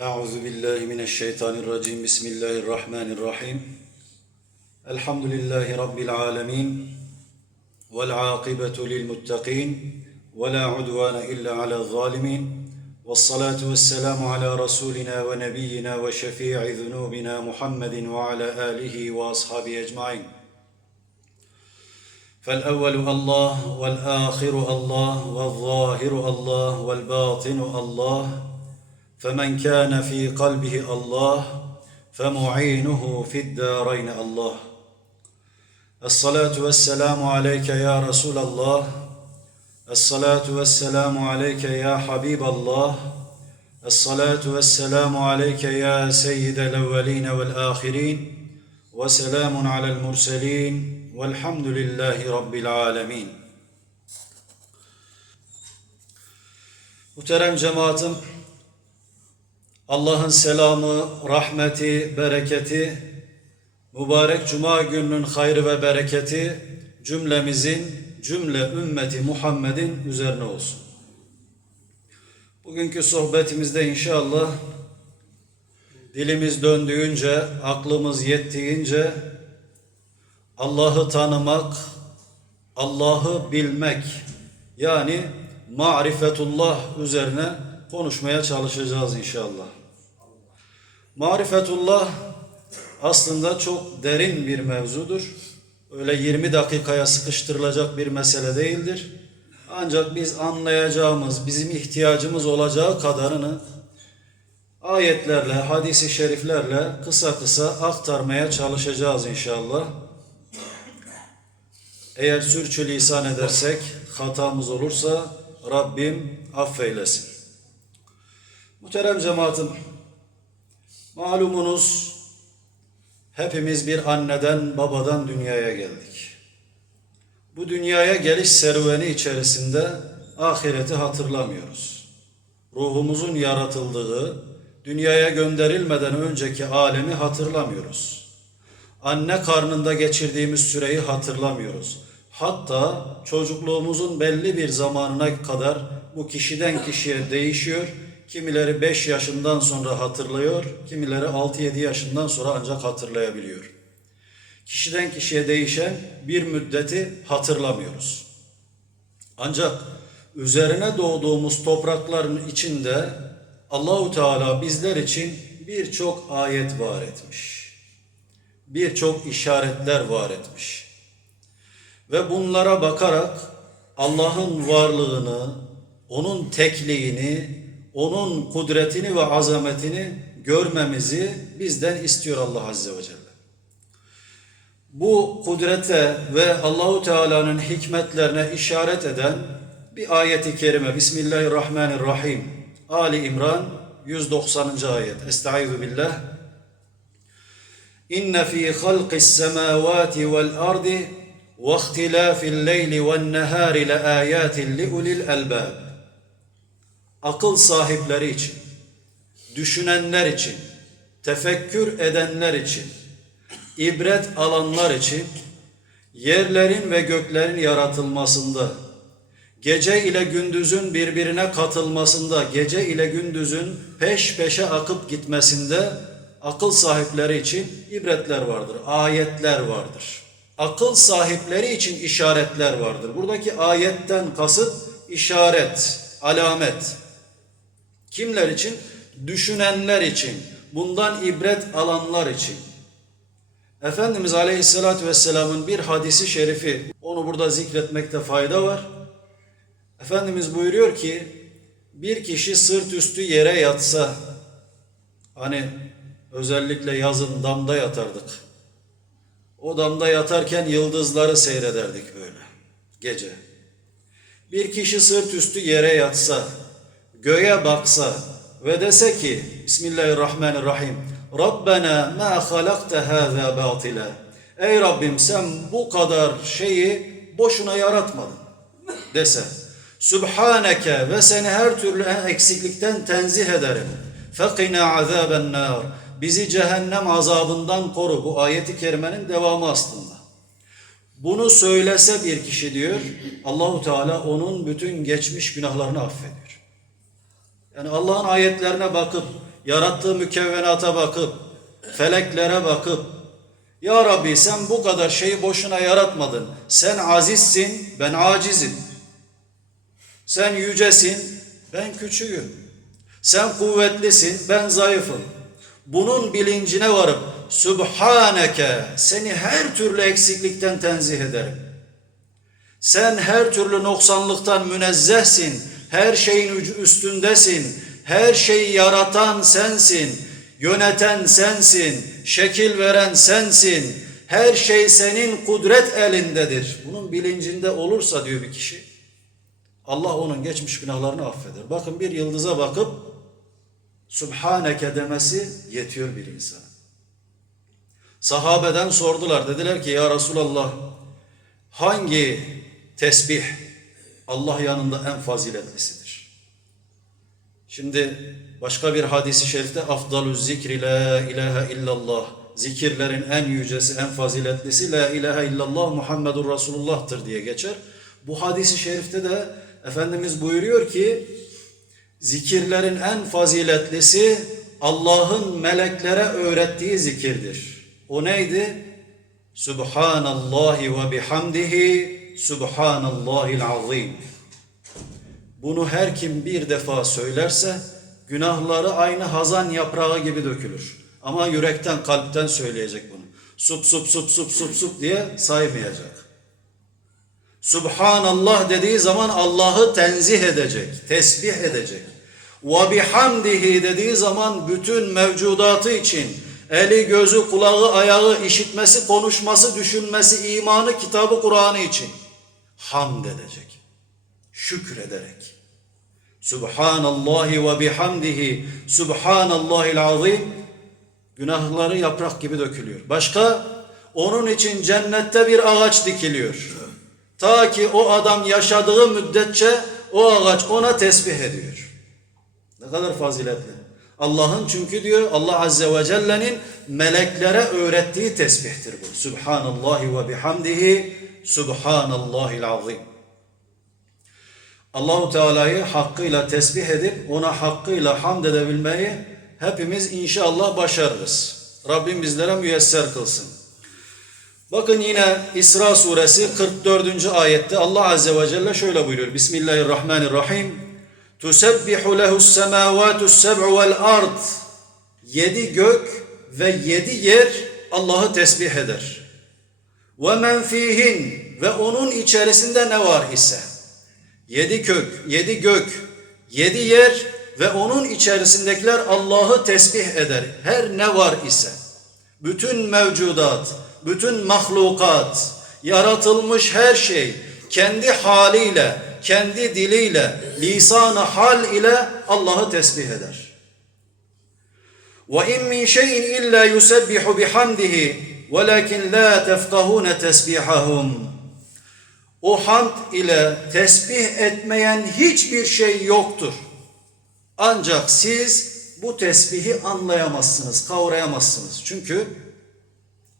أعوذ بالله من الشيطان الرجيم. بسم الله الرحمن الرحيم. الحمد لله رب العالمين والعاقبة للمتقين ولا عدوان إلا على الظالمين والصلاة والسلام على رسولنا ونبينا وشفيع ذنوبنا محمد وعلى آله وأصحابه أجمعين. فالأول الله والآخر الله والظاهر الله والباطن الله فمن كان في قلبه الله فمعينه في الدارين الله. الصلاة والسلام عليك يا رسول الله. الصلاة والسلام عليك يا حبيب الله. الصلاة والسلام عليك يا سيد الأولين والآخرين. وسلام على المرسلين. والحمد لله رب العالمين. Muhterem cemaatim, Allah'ın selamı, rahmeti, bereketi, mübarek cuma gününün hayrı ve bereketi cümlemizin, cümle ümmeti Muhammed'in üzerine olsun. Bugünkü sohbetimizde inşallah dilimiz döndüğünce, aklımız yettiğince Allah'ı tanımak, Allah'ı bilmek yani marifetullah üzerine konuşmaya çalışacağız inşallah. Marifetullah aslında çok derin bir mevzudur. Öyle 20 dakikaya sıkıştırılacak bir mesele değildir. Ancak biz anlayacağımız, bizim ihtiyacımız olacağı kadarını ayetlerle, hadisi şeriflerle kısa kısa aktarmaya çalışacağız inşallah. Eğer sürçülisan edersek, hatamız olursa Rabbim affeylesin. Muhterem cemaatim, malumunuz hepimiz bir anneden babadan dünyaya geldik. Bu dünyaya geliş serüveni içerisinde ahireti hatırlamıyoruz. Ruhumuzun yaratıldığı, dünyaya gönderilmeden önceki alemi hatırlamıyoruz. Anne karnında geçirdiğimiz süreyi hatırlamıyoruz. Hatta çocukluğumuzun belli bir zamanına kadar bu kişiden kişiye değişiyor. Kimileri 5 yaşından sonra hatırlıyor, kimileri 6-7 yaşından sonra ancak hatırlayabiliyor. Kişiden kişiye değişen bir müddeti hatırlamıyoruz. Ancak üzerine doğduğumuz toprakların içinde Allahu Teala bizler için birçok ayet var etmiş. Birçok işaretler var etmiş. Ve bunlara bakarak Allah'ın varlığını, onun tekliğini, onun kudretini ve azametini görmemizi bizden istiyor Allah Azze ve Celle. Bu kudrete ve Allahu Teala'nın hikmetlerine işaret eden bir ayeti kerime Bismillahirrahmanirrahim. Ali İmran 190. ayet. Estaizu billah. İnne fi halqis semavati vel ardi ve ihtilafil leyli ven nehari le ayatin li ulil albab. Akıl sahipleri için, düşünenler için, tefekkür edenler için, ibret alanlar için yerlerin ve göklerin yaratılmasında, gece ile gündüzün birbirine katılmasında, gece ile gündüzün peş peşe akıp gitmesinde akıl sahipleri için ibretler vardır, ayetler vardır. Akıl sahipleri için işaretler vardır. Buradaki ayetten kasıt işaret, alamet. Kimler için? Düşünenler için, bundan ibret alanlar için. Efendimiz Aleyhisselatü Vesselam'ın bir hadisi şerifi, onu burada zikretmekte fayda var. Efendimiz buyuruyor ki, bir kişi sırt üstü yere yatsa, hani özellikle yazın damda yatardık. O damda yatarken yıldızları seyrederdik böyle, gece. Bir kişi sırt üstü yere yatsa, göğe baksa ve dese ki, Bismillahirrahmanirrahim, Rabbena ma halakte hâzâ batila. Ey Rabbim sen bu kadar şeyi boşuna yaratmadın dese. Sübhaneke ve seni her türlü eksiklikten tenzih ederim. Fekina azaben nar. Bizi cehennem azabından koru. Bu ayeti kerimenin devamı aslında. Bunu söylese bir kişi diyor, Allahu Teala onun bütün geçmiş günahlarını affediyor. Yani Allah'ın ayetlerine bakıp yarattığı mükevvenata bakıp, feleklere bakıp, Ya Rabbi sen bu kadar şeyi boşuna yaratmadın. Sen azizsin, ben acizim. Sen yücesin, ben küçüğüm. Sen kuvvetlisin, ben zayıfım. Bunun bilincine varıp Sübhaneke seni her türlü eksiklikten tenzih ederim. Sen her türlü noksanlıktan münezzehsin. Her şeyin üstündesin. Her şeyi yaratan sensin. Yöneten sensin. Şekil veren sensin. Her şey senin kudret elindedir. Bunun bilincinde olursa diyor bir kişi. Allah onun geçmiş günahlarını affeder. Bakın bir yıldıza bakıp Subhaneke demesi yetiyor bir insana. Sahabeden sordular. Dediler ki ya Resulallah hangi tesbih Allah yanında en faziletlisidir? Şimdi başka bir hadisi şerifte afdalü zikri la ilahe illallah zikirlerin en yücesi, en faziletlisi la ilahe illallah Muhammedur Resulullah'tır diye geçer. Bu hadisi şerifte de Efendimiz buyuruyor ki zikirlerin en faziletlisi Allah'ın meleklere öğrettiği zikirdir. O neydi? Subhanallahi ve bihamdihi Subhanallahil azim. Bunu her kim bir defa söylerse günahları aynı hazan yaprağı gibi dökülür. Ama yürekten, kalpten söyleyecek bunu. Sup sup sup sup sup sup diye saymayacak. Subhanallah dediği zaman Allah'ı tenzih edecek, tesbih edecek. Ve bihamdihi dediği zaman bütün mevcudatı için eli, gözü, kulağı, ayağı, işitmesi, konuşması, düşünmesi, imanı, kitabı, Kur'an'ı için hamd edecek. Şükrederek. Subhanallahi ve bihamdihi Subhanallahil azim günahları yaprak gibi dökülüyor. Başka onun için cennette bir ağaç dikiliyor. Ta ki o adam yaşadığı müddetçe o ağaç ona tesbih ediyor. Ne kadar faziletli. Allah'ın çünkü diyor Allah Azze ve Celle'nin meleklere öğrettiği tesbihtir bu. Subhanallahi ve bihamdihi Subhanallahil azim. Allahu Teala'yı hakkıyla tesbih edip ona hakkıyla hamd edebilmeyi hepimiz inşallah başarırız. Rabbim bizlere müyesser kılsın. Bakın yine İsra suresi 44. ayette Allah Azze ve Celle şöyle buyuruyor. Bismillahirrahmanirrahim. Tusebbihu lehus semavatus seb'u vel ard. Yedi gök ve yedi yer Allah'ı tesbih eder. Ve men fihin ve onun içerisinde ne var ise. Yedi kök, yedi gök, yedi yer ve onun içerisindekiler Allah'ı tesbih eder. Her ne var ise. Bütün mevcudat, bütün mahlukat, yaratılmış her şey kendi haliyle, kendi diliyle, lisanı hal ile Allah'ı tesbih eder. Ve in min şeyin illa yusebbihu bihamdihi velakin la tefkahune tesbihahum. O hamd ile tesbih etmeyen hiçbir şey yoktur. Ancak siz bu tesbihi anlayamazsınız, kavrayamazsınız. Çünkü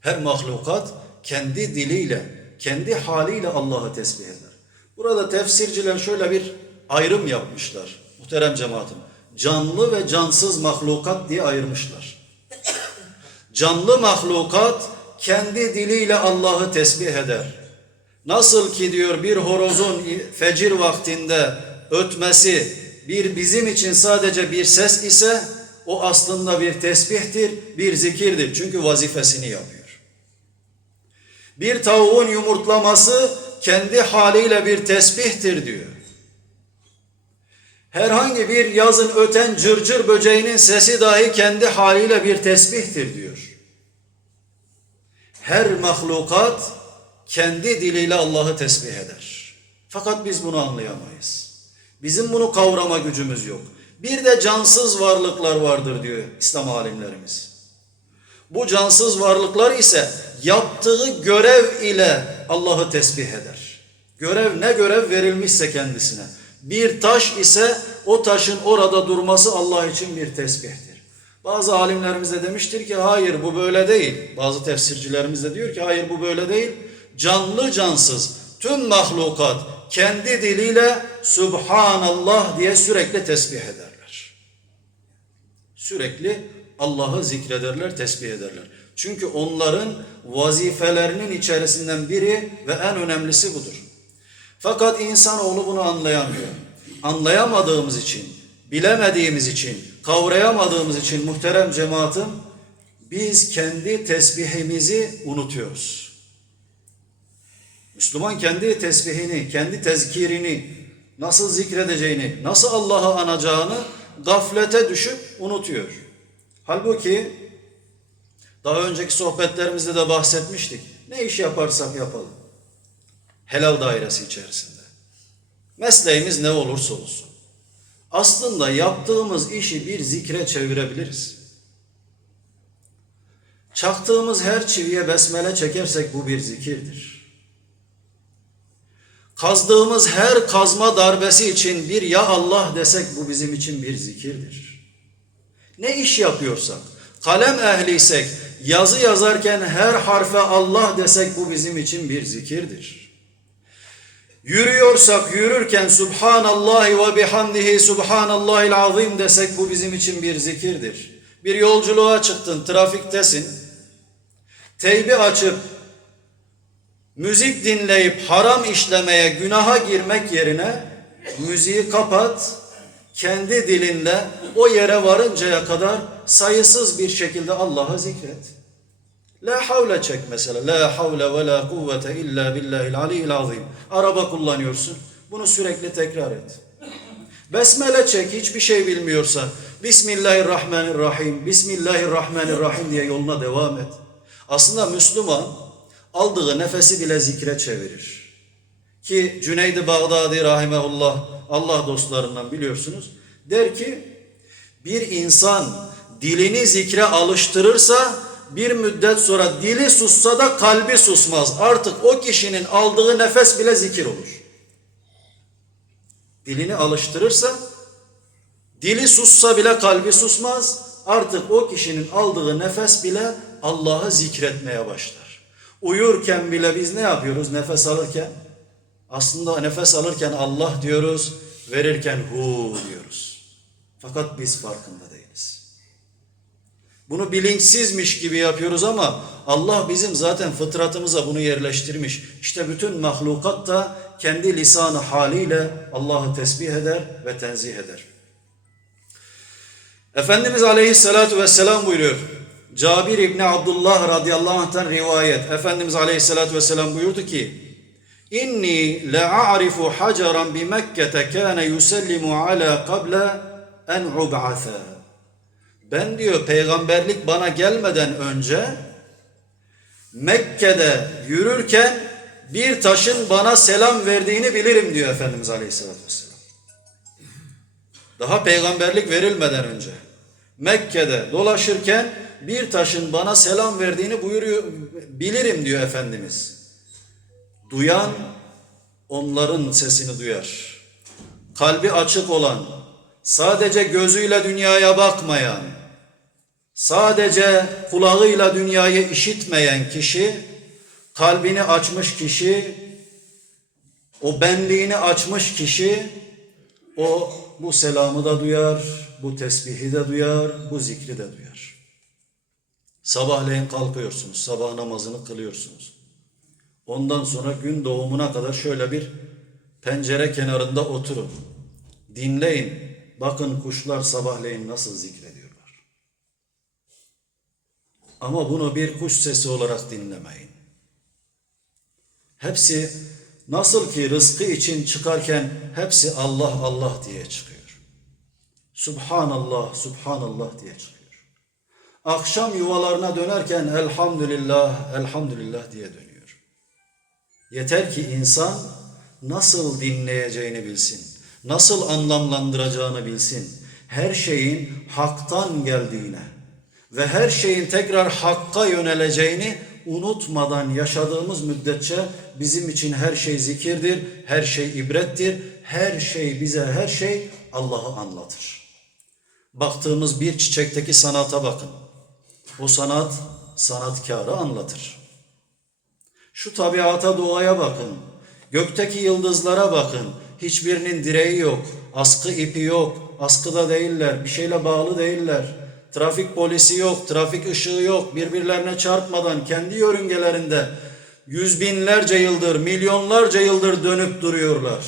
her mahlukat kendi diliyle, kendi haliyle Allah'ı tesbih eder. Burada tefsirciler şöyle bir ayrım yapmışlar. Muhterem cemaatim. Canlı ve cansız mahlukat diye ayırmışlar. Canlı mahlukat kendi diliyle Allah'ı tesbih eder. Nasıl ki diyor bir horozun fecir vaktinde ötmesi bir bizim için sadece bir ses ise o aslında bir tesbihtir, bir zikirdir. Çünkü vazifesini yapıyor. Bir tavuğun yumurtlaması kendi haliyle bir tesbihtir diyor. Herhangi bir yazın öten cırcır böceğinin sesi dahi kendi haliyle bir tesbihtir diyor. Her mahlukat kendi diliyle Allah'ı tesbih eder. Fakat biz bunu anlayamayız. Bizim bunu kavrama gücümüz yok. Bir de cansız varlıklar vardır diyor İslam alimlerimiz. Bu cansız varlıklar ise yaptığı görev ile Allah'ı tesbih eder. Görev ne görev verilmişse kendisine. Bir taş ise o taşın orada durması Allah için bir tesbihtir. Bazı alimlerimiz de demiştir ki hayır bu böyle değil. Bazı tefsircilerimiz de diyor ki hayır bu böyle değil. Canlı cansız tüm mahlukat kendi diliyle Subhanallah diye sürekli tesbih ederler. Sürekli Allah'ı zikrederler, tesbih ederler. Çünkü onların vazifelerinin içerisinden biri ve en önemlisi budur. Fakat insanoğlu bunu anlayamıyor. Anlayamadığımız için, bilemediğimiz için, kavrayamadığımız için muhterem cemaatim biz kendi tesbihimizi unutuyoruz. Müslüman kendi tesbihini, kendi tezkirini nasıl zikredeceğini, nasıl Allah'ı anacağını gaflete düşüp unutuyor. Halbuki daha önceki sohbetlerimizde de bahsetmiştik. Ne iş yaparsak yapalım. Helal dairesi içerisinde. Mesleğimiz ne olursa olsun. Aslında yaptığımız işi bir zikre çevirebiliriz. Çaktığımız her çiviye besmele çekersek bu bir zikirdir. Kazdığımız her kazma darbesi için bir ya Allah desek bu bizim için bir zikirdir. Ne iş yapıyorsak, kalem ehliysek, yazı yazarken her harfe Allah desek bu bizim için bir zikirdir. Yürüyorsak yürürken Subhanallahi ve bihamdihi Subhanallahil azim desek bu bizim için bir zikirdir. Bir yolculuğa çıktın, trafiktesin. Teybi açıp müzik dinleyip haram işlemeye, günaha girmek yerine müziği kapat, kendi dilinde o yere varıncaya kadar sayısız bir şekilde Allah'ı zikret. La havle çek mesela. La havle ve la kuvvete illa billahil aliyyil azim. Araba kullanıyorsun. Bunu sürekli tekrar et. Besmele çek hiçbir şey bilmiyorsan. Bismillahirrahmanirrahim. Bismillahirrahmanirrahim diye yoluna devam et. Aslında Müslüman aldığı nefesi bile zikre çevirir. Ki Cüneyd-i Bağdadi rahimehullah Allah dostlarından biliyorsunuz. Der ki bir insan dilini zikre alıştırırsa bir müddet sonra dili sussa da kalbi susmaz. Artık o kişinin aldığı nefes bile zikir olur. Dilini alıştırırsa dili sussa bile kalbi susmaz. Artık o kişinin aldığı nefes bile Allah'ı zikretmeye başlar. Uyurken bile biz ne yapıyoruz nefes alırken? Aslında nefes alırken Allah diyoruz, verirken hu diyoruz. Fakat biz farkında değiliz. Bunu bilinçsizmiş gibi yapıyoruz ama Allah bizim zaten fıtratımıza bunu yerleştirmiş. İşte bütün mahlukat da kendi lisanı haliyle Allah'ı tesbih eder ve tenzih eder. Efendimiz Aleyhisselatü Vesselam buyuruyor. Cabir İbni Abdullah radıyallahu anh'tan rivayet. Efendimiz Aleyhisselatü Vesselam buyurdu ki İnni la'arifu hacaran bi Mekke'te kâne yusellimu ala qabla en ub'atha. Ben diyor peygamberlik bana gelmeden önce Mekke'de yürürken bir taşın bana selam verdiğini bilirim diyor Efendimiz Aleyhisselatü Vesselam. Daha peygamberlik verilmeden önce Mekke'de dolaşırken bir taşın bana selam verdiğini buyuruyor, bilirim diyor Efendimiz. Duyan onların sesini duyar. Kalbi açık olan, sadece gözüyle dünyaya bakmayan, sadece kulağıyla dünyayı işitmeyen kişi, kalbini açmış kişi, o benliğini açmış kişi, o bu selamı da duyar, bu tesbihi de duyar, bu zikri de duyar. Sabahleyin kalkıyorsunuz, sabah namazını kılıyorsunuz. Ondan sonra gün doğumuna kadar şöyle bir pencere kenarında oturun. Dinleyin. Bakın kuşlar sabahleyin nasıl zikrediyorlar. Ama bunu bir kuş sesi olarak dinlemeyin. Hepsi nasıl ki rızkı için çıkarken hepsi Allah Allah diye çıkıyor. Subhanallah, Subhanallah diye çıkıyor. Akşam yuvalarına dönerken elhamdülillah, elhamdülillah diye dönüyor. Yeter ki insan nasıl dinleyeceğini bilsin, nasıl anlamlandıracağını bilsin. Her şeyin haktan geldiğine ve her şeyin tekrar hakka yöneleceğini unutmadan yaşadığımız müddetçe bizim için her şey zikirdir, her şey ibrettir, her şey bize her şey Allah'ı anlatır. Baktığımız bir çiçekteki sanata bakın. O sanat sanatkarı anlatır. Şu tabiata doğaya bakın. Gökteki yıldızlara bakın. Hiçbirinin direği yok. Askı ipi yok. Askıda değiller. Bir şeyle bağlı değiller. Trafik polisi yok, trafik ışığı yok, birbirlerine çarpmadan kendi yörüngelerinde yüz binlerce yıldır, milyonlarca yıldır dönüp duruyorlar.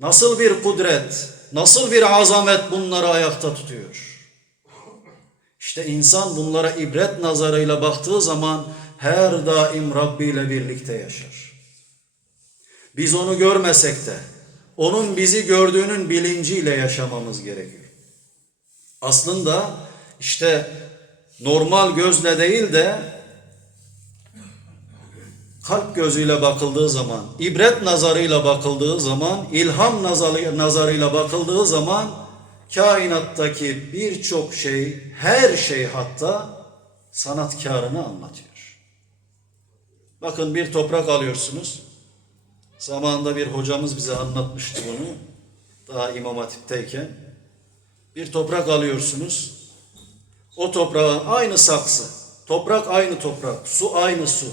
Nasıl bir kudret, nasıl bir azamet bunları ayakta tutuyor. İşte insan bunlara ibret nazarıyla baktığı zaman her daim Rabbi ile birlikte yaşar. Biz onu görmesek de onun bizi gördüğünün bilinciyle yaşamamız gerekiyor. Aslında işte normal gözle değil de kalp gözüyle bakıldığı zaman, ibret nazarıyla bakıldığı zaman, ilham nazarı- nazarıyla bakıldığı zaman kainattaki birçok şey, her şey hatta sanatkarını anlatıyor. Bakın bir toprak alıyorsunuz. Zamanında bir hocamız bize anlatmıştı bunu. Daha İmam Hatip'teyken. Bir toprak alıyorsunuz. O toprağın aynı saksı. Toprak aynı toprak. Su aynı su.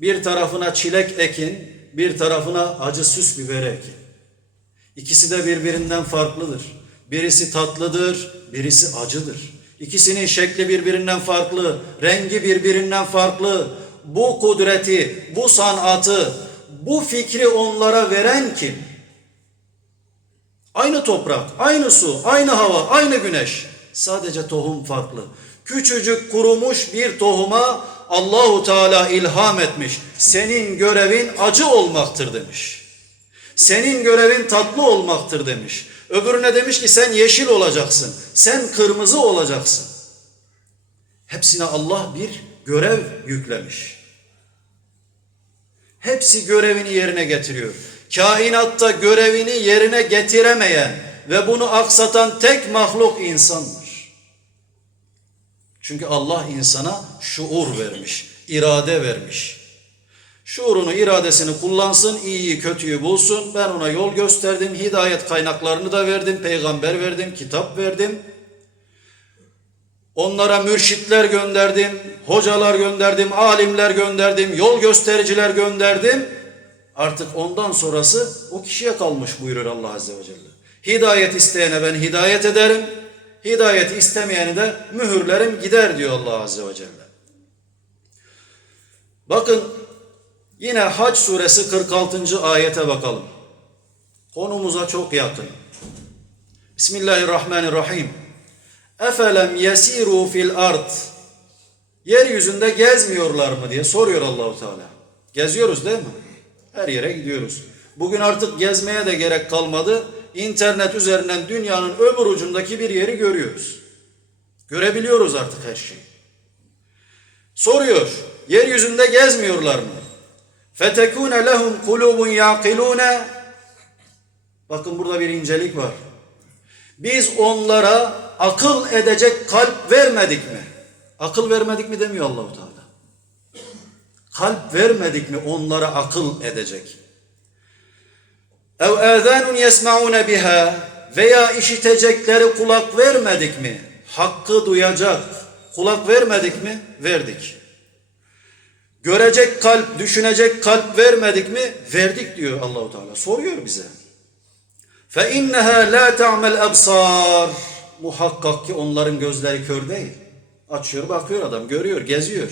Bir tarafına çilek ekin, bir tarafına acı süs biberi ekin. İkisi de birbirinden farklıdır. Birisi tatlıdır, birisi acıdır. İkisinin şekli birbirinden farklı, rengi birbirinden farklı. Bu kudreti, bu sanatı, bu fikri onlara veren kim? Aynı toprak, aynı su, aynı hava, aynı güneş. Sadece tohum farklı. Küçücük kurumuş bir tohuma Allahu Teala ilham etmiş. Senin görevin acı olmaktır demiş. Senin görevin tatlı olmaktır demiş. Öbürüne demiş ki sen yeşil olacaksın. Sen kırmızı olacaksın. Hepsine Allah bir görev yüklemiş. Hepsi görevini yerine getiriyor. Kainatta görevini yerine getiremeyen ve bunu aksatan tek mahluk insandır. Çünkü Allah insana şuur vermiş, irade vermiş. Şuurunu, iradesini kullansın, iyiyi, kötüyü bulsun. Ben ona yol gösterdim, hidayet kaynaklarını da verdim, peygamber verdim, kitap verdim. Onlara mürşitler gönderdim, hocalar gönderdim, alimler gönderdim, yol göstericiler gönderdim. Artık ondan sonrası o kişiye kalmış buyurur Allah Azze ve Celle. Hidayet isteyene ben hidayet ederim, hidayet istemeyeni de mühürlerim gider diyor Allah Azze ve Celle. Bakın yine Hac suresi 46. ayete bakalım. Konumuza çok yakın. Bismillahirrahmanirrahim. Efelem yesiru fil ard. Yeryüzünde gezmiyorlar mı diye soruyor Allahu Teala. Geziyoruz değil mi? Her yere gidiyoruz. Bugün artık gezmeye de gerek kalmadı. İnternet üzerinden dünyanın öbür ucundaki bir yeri görüyoruz. Görebiliyoruz artık her şeyi. Soruyor. Yeryüzünde gezmiyorlar mı? Fetekune lehum kulubun yaqilune Bakın burada bir incelik var. Biz onlara akıl edecek kalp vermedik mi? Akıl vermedik mi demiyor Allahu Teala. Kalp vermedik mi onlara akıl edecek? Ev azanun yesmaun biha veya işitecekleri kulak vermedik mi? Hakkı duyacak kulak vermedik mi? Verdik. Görecek kalp, düşünecek kalp vermedik mi? Verdik diyor Allahu Teala. Soruyor bize. Fe inneha la ta'mel absar. Muhakkak ki onların gözleri kör değil. Açıyor bakıyor adam görüyor geziyor.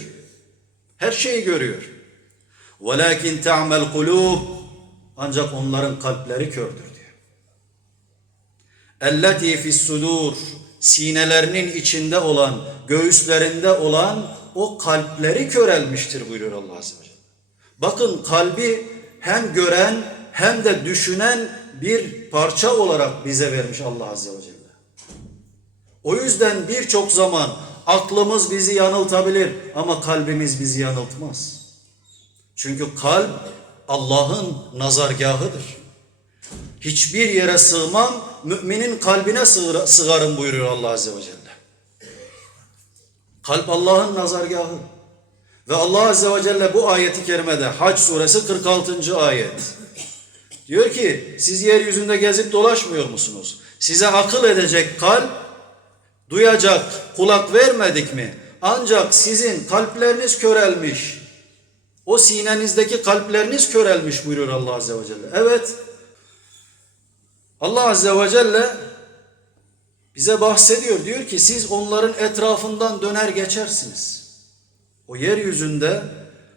Her şeyi görüyor. Velakin ta'mel kulub. Ancak onların kalpleri kördür diyor. Elleti fis sudur. Sinelerinin içinde olan, göğüslerinde olan o kalpleri körelmiştir buyuruyor Allah Azze ve Celle. Bakın kalbi hem gören hem de düşünen bir parça olarak bize vermiş Allah Azze ve Celle. O yüzden birçok zaman aklımız bizi yanıltabilir ama kalbimiz bizi yanıltmaz. Çünkü kalp Allah'ın nazargahıdır. Hiçbir yere sığmam, müminin kalbine sığır, sığarım buyuruyor Allah Azze ve Celle. Kalp Allah'ın nazargahı. Ve Allah Azze ve Celle bu ayeti kerimede Hac suresi 46. ayet. Diyor ki siz yeryüzünde gezip dolaşmıyor musunuz? Size akıl edecek kalp, duyacak kulak vermedik mi? Ancak sizin kalpleriniz körelmiş. O sinenizdeki kalpleriniz körelmiş buyuruyor Allah Azze ve Celle. Evet. Allah Azze ve Celle bize bahsediyor. Diyor ki siz onların etrafından döner geçersiniz. O yeryüzünde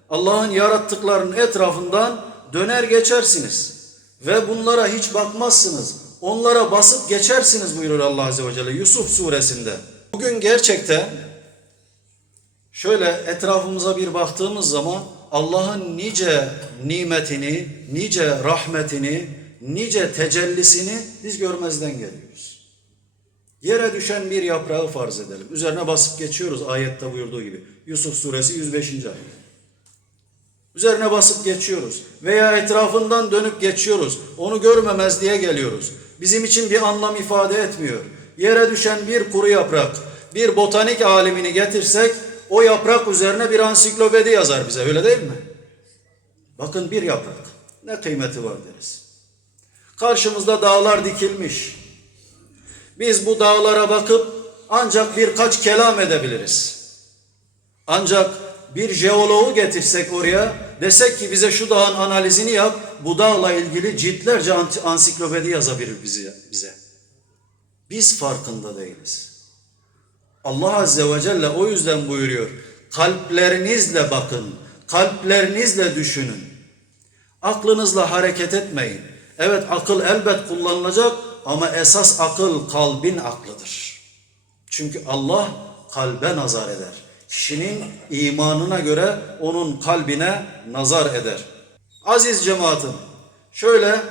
Allah'ın yarattıklarının etrafından döner geçersiniz. Ve bunlara hiç bakmazsınız. Onlara basıp geçersiniz buyurur Allah Azze ve Celle Yusuf suresinde. Bugün gerçekten şöyle etrafımıza bir baktığımız zaman Allah'ın nice nimetini, nice rahmetini, nice tecellisini biz görmezden geliyoruz. Yere düşen bir yaprağı farz edelim. Üzerine basıp geçiyoruz ayette buyurduğu gibi. Yusuf suresi 105. ayet. Üzerine basıp geçiyoruz veya etrafından dönüp geçiyoruz. Onu görmemez diye geliyoruz. Bizim için bir anlam ifade etmiyor. Yere düşen bir kuru yaprak, bir botanik alimini getirsek o yaprak üzerine bir ansiklopedi yazar bize öyle değil mi? Bakın bir yaprak ne kıymeti var deriz. Karşımızda dağlar dikilmiş. Biz bu dağlara bakıp ancak birkaç kelam edebiliriz. Ancak bir jeoloğu getirsek oraya desek ki bize şu dağın analizini yap, bu dağla ilgili ciltlerce ansiklopedi yazabilir bize. bize. Biz farkında değiliz. Allah Azze ve Celle o yüzden buyuruyor. Kalplerinizle bakın, kalplerinizle düşünün. Aklınızla hareket etmeyin. Evet akıl elbet kullanılacak ama esas akıl kalbin aklıdır. Çünkü Allah kalbe nazar eder. Kişinin imanına göre onun kalbine nazar eder. Aziz cemaatim, şöyle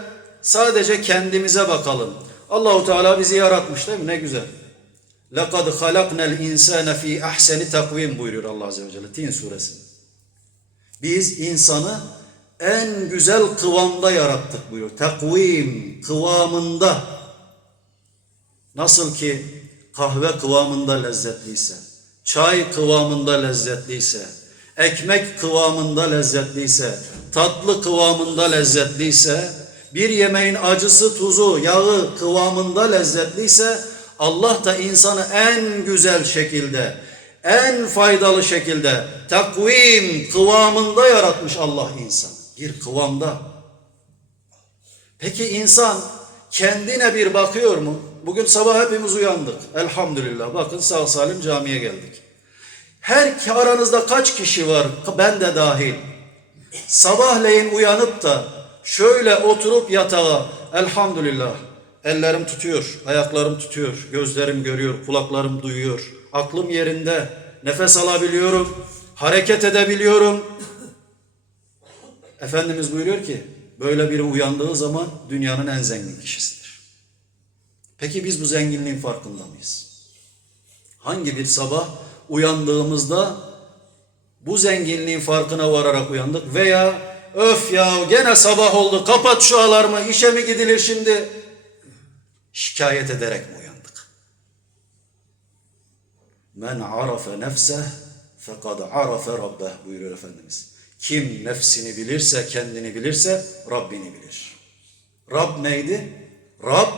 sadece kendimize bakalım. Allahu Teala bizi yaratmış değil mi? Ne güzel. لَقَدْ خَلَقْنَا الْاِنْسَانَ ف۪ي اَحْسَنِ takvim buyuruyor Allah Azze ve Celle Tin suresi. Biz insanı en güzel kıvamda yarattık buyuruyor. Takvim kıvamında. Nasıl ki kahve kıvamında lezzetliyse, çay kıvamında lezzetliyse, ekmek kıvamında lezzetliyse, tatlı kıvamında lezzetliyse, bir yemeğin acısı, tuzu, yağı kıvamında lezzetliyse, Allah da insanı en güzel şekilde, en faydalı şekilde takvim kıvamında yaratmış Allah insan. Bir kıvamda. Peki insan kendine bir bakıyor mu? Bugün sabah hepimiz uyandık. Elhamdülillah. Bakın sağ salim camiye geldik. Her aranızda kaç kişi var? Ben de dahil. Sabahleyin uyanıp da şöyle oturup yatağa elhamdülillah ellerim tutuyor, ayaklarım tutuyor, gözlerim görüyor, kulaklarım duyuyor, aklım yerinde, nefes alabiliyorum, hareket edebiliyorum. Efendimiz buyuruyor ki böyle biri uyandığı zaman dünyanın en zengin kişisidir. Peki biz bu zenginliğin farkında mıyız? Hangi bir sabah uyandığımızda bu zenginliğin farkına vararak uyandık veya öf ya gene sabah oldu kapat şu alarmı işe mi gidilir şimdi şikayet ederek mi uyandık? Men arafe nefseh fekad arafe rabbeh buyuruyor Efendimiz. Kim nefsini bilirse, kendini bilirse Rabbini bilir. Rab neydi? Rab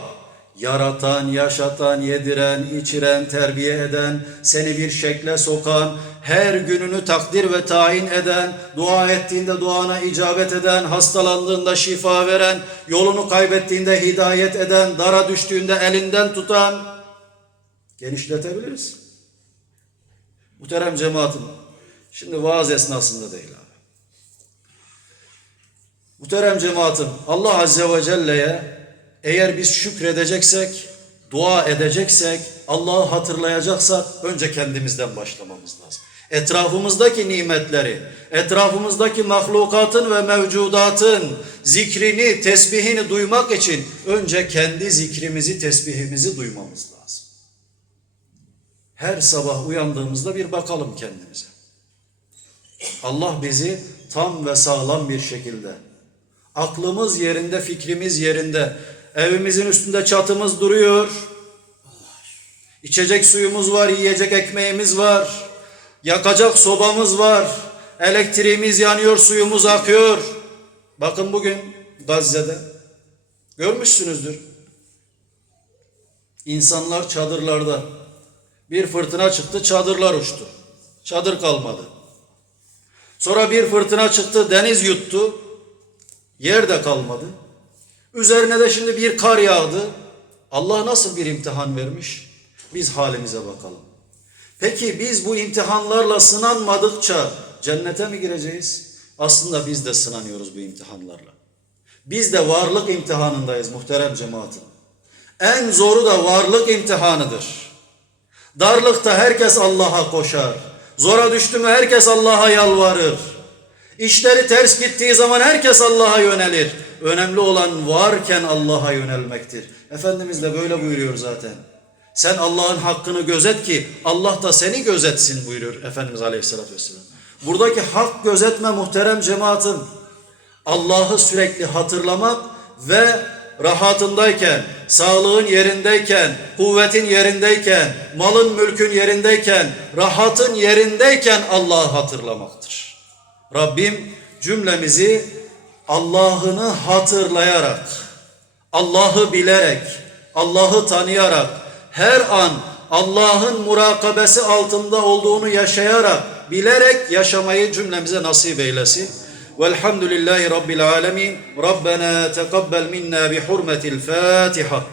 yaratan, yaşatan, yediren, içiren, terbiye eden, seni bir şekle sokan, her gününü takdir ve tayin eden, dua ettiğinde duana icabet eden, hastalandığında şifa veren, yolunu kaybettiğinde hidayet eden, dara düştüğünde elinden tutan, genişletebiliriz. Muhterem cemaatim, şimdi vaaz esnasında değil abi. Muhterem cemaatim, Allah Azze ve Celle'ye eğer biz şükredeceksek, dua edeceksek, Allah'ı hatırlayacaksak önce kendimizden başlamamız lazım. Etrafımızdaki nimetleri, etrafımızdaki mahlukatın ve mevcudatın zikrini, tesbihini duymak için önce kendi zikrimizi, tesbihimizi duymamız lazım. Her sabah uyandığımızda bir bakalım kendimize. Allah bizi tam ve sağlam bir şekilde, aklımız yerinde, fikrimiz yerinde, evimizin üstünde çatımız duruyor, içecek suyumuz var, yiyecek ekmeğimiz var, yakacak sobamız var, elektriğimiz yanıyor, suyumuz akıyor. Bakın bugün Gazze'de görmüşsünüzdür. İnsanlar çadırlarda. Bir fırtına çıktı, çadırlar uçtu. Çadır kalmadı. Sonra bir fırtına çıktı, deniz yuttu. Yer de kalmadı. Üzerine de şimdi bir kar yağdı. Allah nasıl bir imtihan vermiş? Biz halimize bakalım. Peki biz bu imtihanlarla sınanmadıkça cennete mi gireceğiz? Aslında biz de sınanıyoruz bu imtihanlarla. Biz de varlık imtihanındayız muhterem cemaatim. En zoru da varlık imtihanıdır. Darlıkta herkes Allah'a koşar. Zora düştü mü herkes Allah'a yalvarır. İşleri ters gittiği zaman herkes Allah'a yönelir. Önemli olan varken Allah'a yönelmektir. Efendimiz de böyle buyuruyor zaten. Sen Allah'ın hakkını gözet ki Allah da seni gözetsin buyuruyor Efendimiz Aleyhisselatü Vesselam. Buradaki hak gözetme muhterem cemaatim. Allah'ı sürekli hatırlamak ve rahatındayken, sağlığın yerindeyken, kuvvetin yerindeyken, malın mülkün yerindeyken, rahatın yerindeyken Allah'ı hatırlamaktır. Rabbim cümlemizi Allah'ını hatırlayarak, Allah'ı bilerek, Allah'ı tanıyarak, her an Allah'ın murakabesi altında olduğunu yaşayarak, bilerek yaşamayı cümlemize nasip eylesin. Velhamdülillahi Rabbil alemin. Rabbena teqabbel minna bi hurmetil Fatiha.